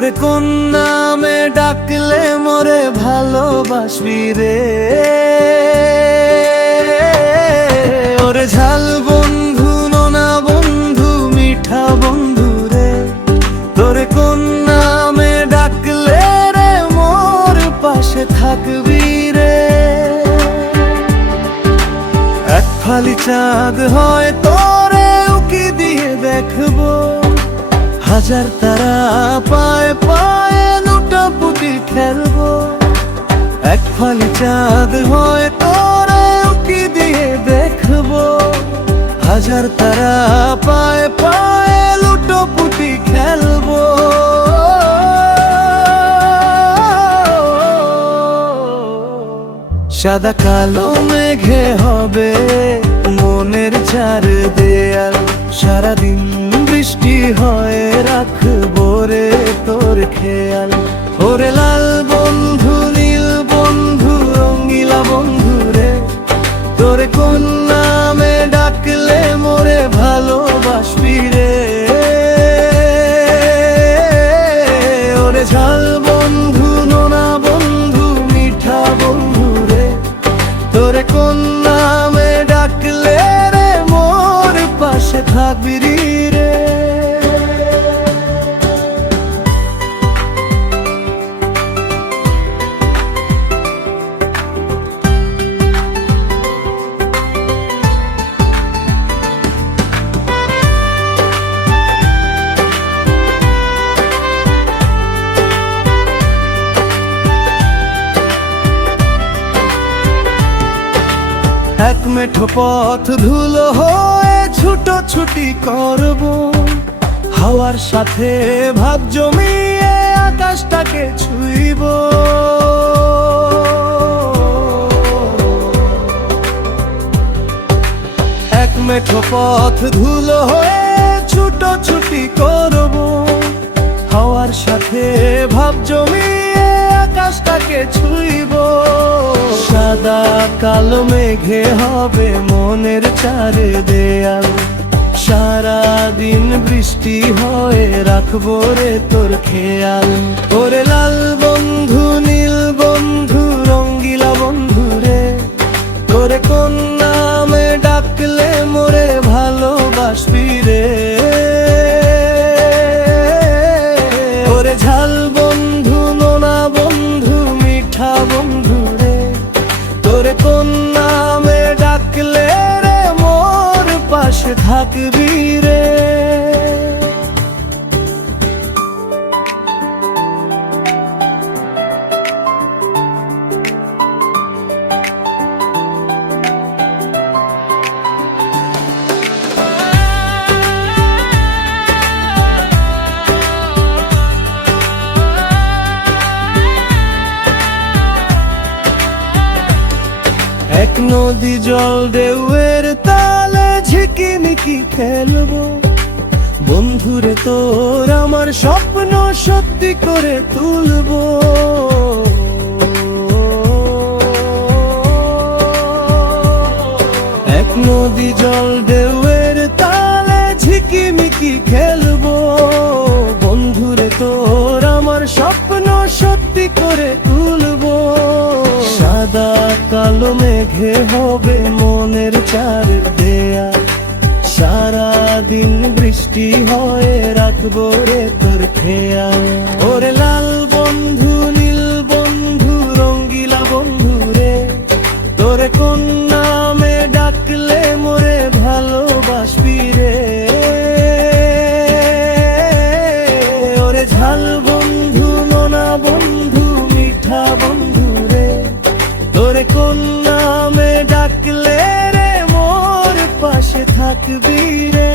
তোরে কোন নামে ডাকলে মোরে ভালোবাসবি রে। ওরে ঝাল বন্ধু, নোনা বন্ধু, মিঠা বন্ধু রে, তোরে কোন নামে ডাকলে রে মোর পাশে থাকবি রে। এক ফালি চাঁদ হয় তোরে উকি দিয়ে দেখবো, হাজার তারা পায়ে পায়ে লুটাপুটি খেলবো। এক ফালি চাঁদ হয় তোরে উকি দিয়ে দেখবো, হাজার তারা পায়ে পায়ে লুটাপুটি খেলবো। সাদা কালো মেঘে হবে মনের চার দেয়াল, সারাদিন বৃষ্টি হয়ে রাখবো রে তোর খেয়াল। ওরে লাল বন্ধু, নীল বন্ধু, রঙ্গিলা বন্ধু রে, তোরে কোন নামে ডাকলে মোরে ভালোবাসবি রে। ওরে ঝাল বন্ধু, নোনা বন্ধু, মিঠা বন্ধু রে, তোরে কোন নামে ডাকলে রে মোর পাশে থাকবি রে। এক মেঠো পথ ধুলো হয়ে ছুটোছুটি করবো, হাওয়ার সাথে ভাব জমিয়ে আকাশটাকে ছুঁইব। এক মেঠো পথ ধুলো হয়ে ছুটোছুটি করবো, হাওয়ার সাথে ভাব জমিয়ে আকাশটাকে ছুঁইব। সাদা কালো মেঘে হবে মনের চারে দেয়াল, সারাদিন বৃষ্টি হয়ে রাখবো রে তোর খেয়াল। ওরে লাল বন্ধু, নীল বন্ধু, রঙ্গিলা বন্ধু রে, তোরে কোন নামে ডাকলে মোরে ভালোবাসবি রে। ওরে ঝাল বন্ধু, নোনা বন্ধু, মিঠা বন্ধু রে, তোরে কোন নামে ডাকলে রে মোর পাশে থাকবি রে। এক নদী জল ঢেউয়ের তালে ঝিকিমিকি খেলবো, বন্ধুরে তোর আমার স্বপ্ন সত্যি করে তুলবো। এক নদী জল ঢেউয়ের তালে ঝিকিমিকি খেলবো, বন্ধুরে তোর আমার স্বপ্ন সত্যি করে তুলবো। সাদা কালো মেঘে হবে মনের চার দেয়াল, সারাদিন বৃষ্টি হয়ে রাখবো রে তোর খেয়াল। ওরে লাল বন্ধু, নীল বন্ধু, রঙ্গিলা বন্ধু রে, তোরে কোন নামে ডাকলে মোরে ভালোবাসবি রে। ওরে ঝাল বন্ধু, নোনা বন্ধু, মিঠা বন্ধু রে, তোরে কোন নামে ডাকলে রে মোর পাশে থাকবি রে।